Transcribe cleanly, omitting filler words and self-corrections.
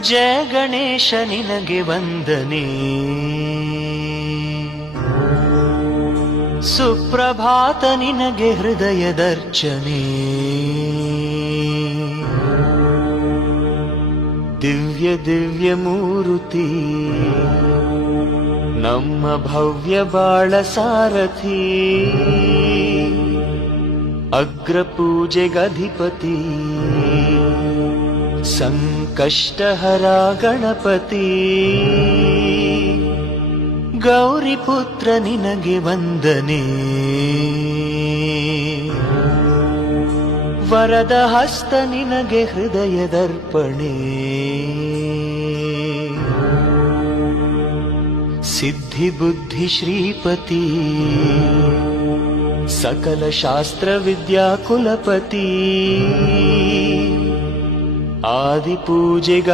ಜಯ ಗಣೇಶ ನಿನಗೆ ವಂದನೆ, ಸುಪ್ರಭಾತ ನಿನಗೆ ಹೃದಯದರ್ಚನೆ. ದಿವ್ಯ ದಿವ್ಯ ಮೂರುತಿ ನಮ್ಮ ಭವ್ಯ ಬಾಳ ಸಾರಥಿ, ಅಗ್ರ ಪೂಜೆಗಧಿಪತಿ ಸಂಕಷ್ಟಹರ ಗಣಪತಿ. ಗೌರಿ ಪುತ್ರ ನಿನಗೆ ವಂದನೆ, ವರದ ಹಸ್ತ ನಿನಗೆ ಹೃದಯದರ್ಪಣೆ. ಸಿದ್ಧಿ ಬುದ್ಧಿ ಶ್ರೀಪತಿ ಸಕಲ ಶಾಸ್ತ್ರ ವಿದ್ಯಾ ಕುಲಪತಿ. ಆದಿ ಪೂಜೆಗ